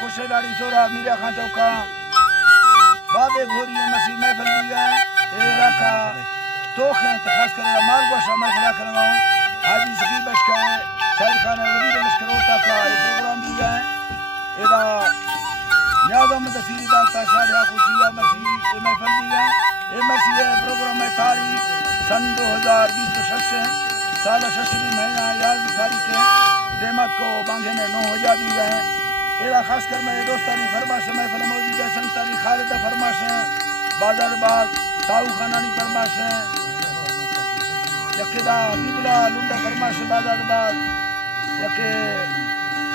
खुशेदारी सोरा मीरा खां चौका बाबे घोरी मसी महफिल दी है ए रखा तोखे तो खास कर माल गोशा महफिल करना हाजी सकी बशका शाहिद खान वजीर लश्कर होता का ये प्रोग्राम दी है एदा न्याज़म तफसीरी दास्ता शादिया खुशिया मसी ए महफिल दी है ए मसी प्रोग्राम में तारीख सन 2020 साल 86 महीना 11 तारीख के देमत को बांधे में 9,000 दी गए एरा खासकर मैं दोस्तानी फरमाश महफिल मौजूद है संतानी खालिद फरमाश है बाजारबाग ताऊ खानानी फरमाश है यकेदा बिबला लुंडा फरमाश बाजारबाग यके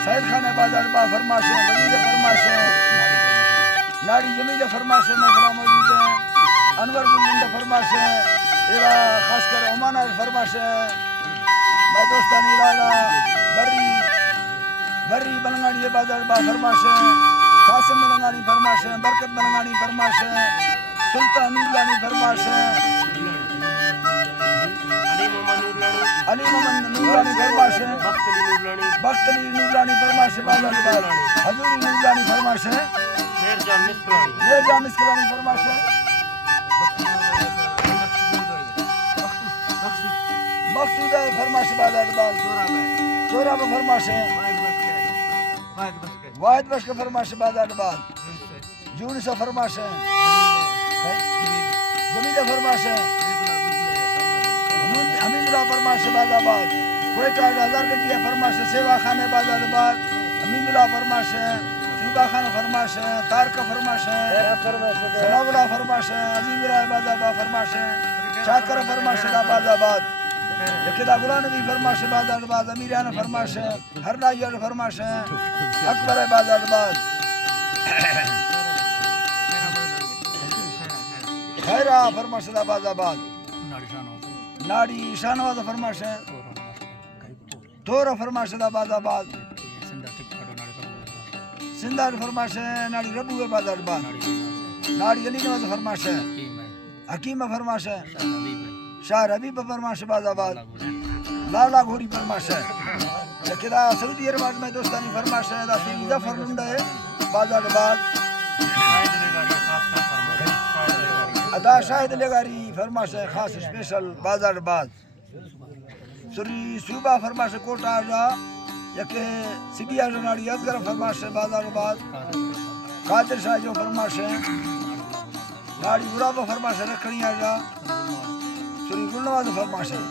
सैद खान बाजारबाग फरमाश है वजीर फरमाश है नाड़ी जमील फरमाश महफिल मौजूद है अनवर लुंडा फरमाश है एरा खासकर ओमाना फरमाश है मैं दोस्तानी लाला बर्री बलंगाड़ी बाजार बा फरमाश है कासिम बलंगाड़ी फरमाश है बरकत बलंगाड़ी फरमाश है सुल्तान नूरलानी फरमाश है अली मोहम्मद नूरलानी फरमाश है बख्तली नूरलानी फरमाश है बाजार बा हजूरी नूरलानी फरमाश है मेरजान मिस्कलानी फरमाश है मकसूद है फरमाश बाजार बा जोरा में फरमाश है वाहिद बश का फरमाश बाजारबाग जून सा फरमाश है जमीला फरमाश है हमीदुल्लाह फरमाश बाजारबाग कोयटा हजार के दिया फरमाश सेवा खाने बाजारबाग हमीदुल्लाह फरमाश है सुबा खान फरमाश है तारका फरमाश है सलामुल्लाह फरमाश है अजीजुल्लाह बाजारबाग फरमाश है चाकर फरमाश बाजारबाग यकेदा गुलान भी फरमाश बाजारबाग अमीरान फरमाश है हर नायर फरमाश है अकबर बाजारबाग खैरा फरमाश बाजारबाग नाड़ी शानवाज फरमाश है तोरा फरमाश बाजारबाग सिंदार फरमाश है नाड़ी रबू बाजारबाग नाड़ी अली नवाज फरमाश है हकीम फरमाश है शाह हबीब फरमाश बाजारबाग लाला घोरी फरमाश है यकेदा सऊदी अरब में दोस्तानी फरमाश है दासी जफर लुंडा है बाजारबाग अदा शाहिद लेगारी फरमाश है खास स्पेशल बाजारबाग सुरी सूबा फरमाश कोटा जा यके सिबिया नाड़ी असगर फरमाश है बाजारबाग कादिर शाह जो फरमाश है नाड़ी गुलाबा फरमाश रखनिया जा सुरी गुलनवाज फरमाश है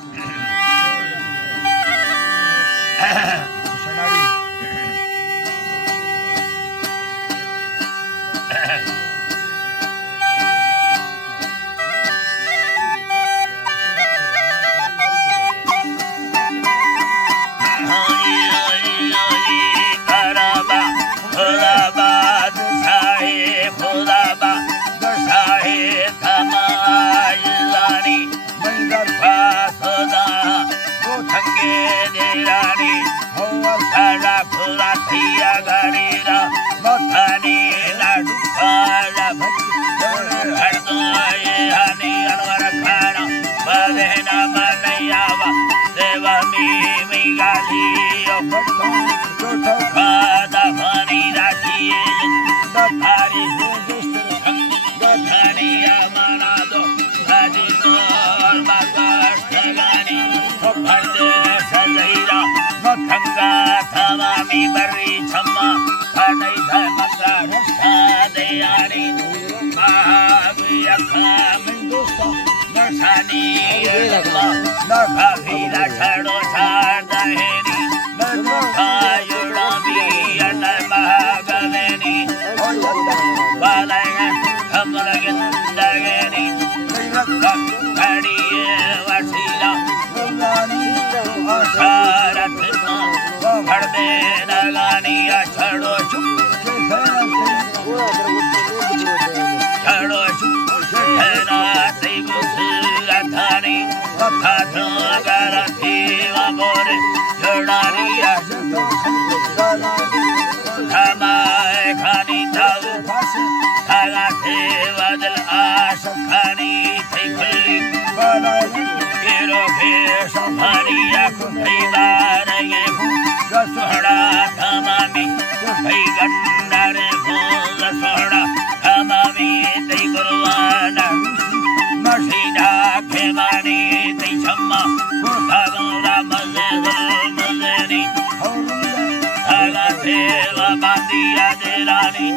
धागा सेवा बांधिया दे रानी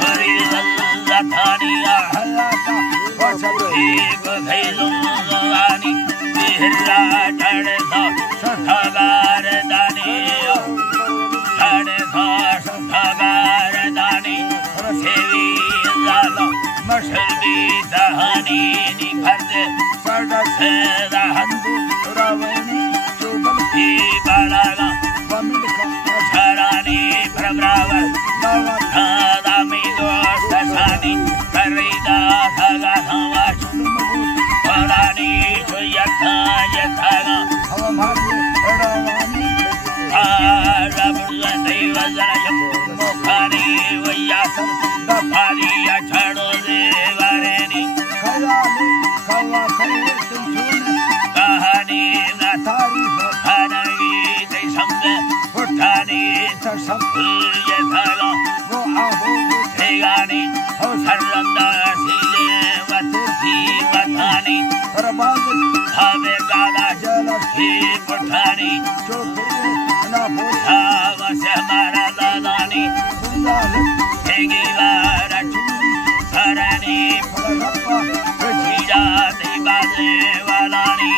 हरी लल्लाथानिया एक भैलुम रानी बिहरा चढ़ सठागार दानी सठागार दानी सेवी लालो मशरबी दहानी निभरते सड़से रहंदु रावणी चुबलती बालागा शरानी प्रभरावर दामी दोस्त सानी करीदा धागा धावा शरानी यथा यथागा मुखानी वैयासन दफारी अछड़ो देवरेनी कहानी नथारी फनागी ते समझे उठानी ये थागा वो आहो ठेगानी हो सरंदा सीले वतुसी बतानी परमाद हमें गाला जलसी उठानी चोखरी ना बोला वसे हमारा दादानी ठेगी वारा चुनी सरनी फलप्पा जीजा देवाले वालानी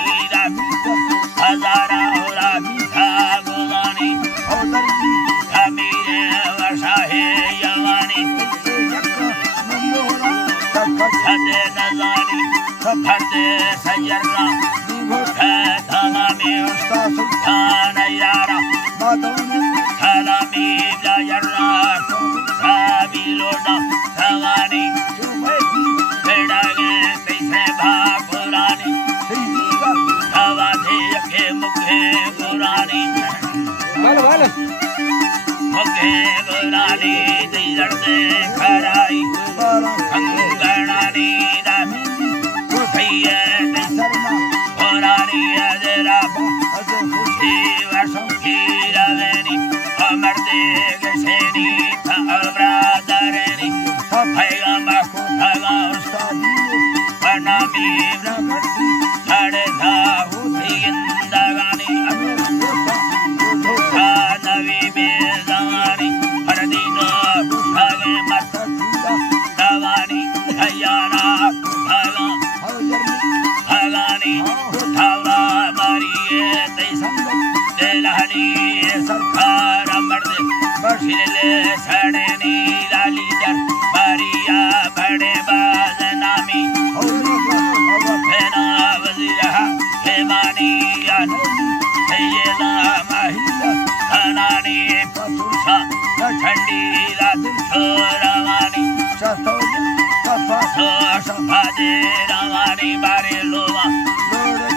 हजारा होरा मीठा गोदानी अमीरे वर्षाहे यवानी सदे नजानी सफरदे सयरना धमा में उस्ता सुल्तान यारा सलामी जायरा साबी लोडा धवानी बेड़ागे पैसे भागोरानी हवा थे यके मुखे गोरानी मुखे गोरानी दिलते खराई कंगनानी दामी उठिए दिसरना गोरानी अजरा खुशी वर्षों की रवेनी अमर देग सेनी अबरादरेनी भैया माखो धागा उस्तादी बनामी ब्रह्मती छड़े था होती इंदगानी नवी में जवानी हर दिन उठागे मत दवानी हयाना धागा भगानी उठावा मारिए देलहनी सरकार मर्द बशीले सड़नी लाली जर मारिया बड़े बाजनामी फेना वजीरहा हेमानी हनानी पतुषा ठंडी दिल छोरावानी सफादे रावानी बारे लोवा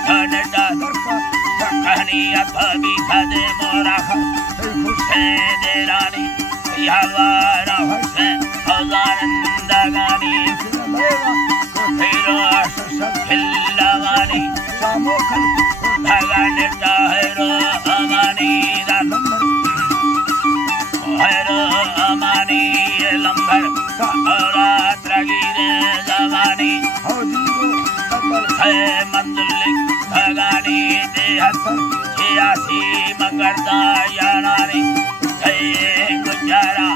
ठंडा कहनी अभी खदे मोरा खुशे दे रानी हलवारा हसे हजारंदगानी खिलवानी भगवान चाहरो अमानी अमानी लंबर त्रगिरे जवानी है मंदुलिक भगानी देहत छियासी मगरदा यारानी गुजारा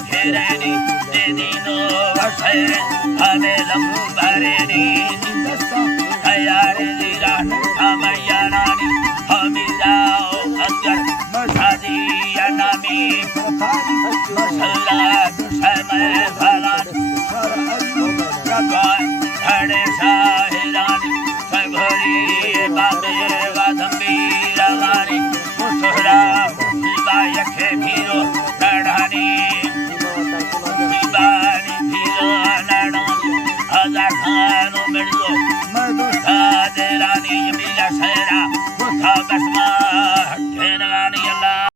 घेरेनी दे दीनो वर्षे हने लंबू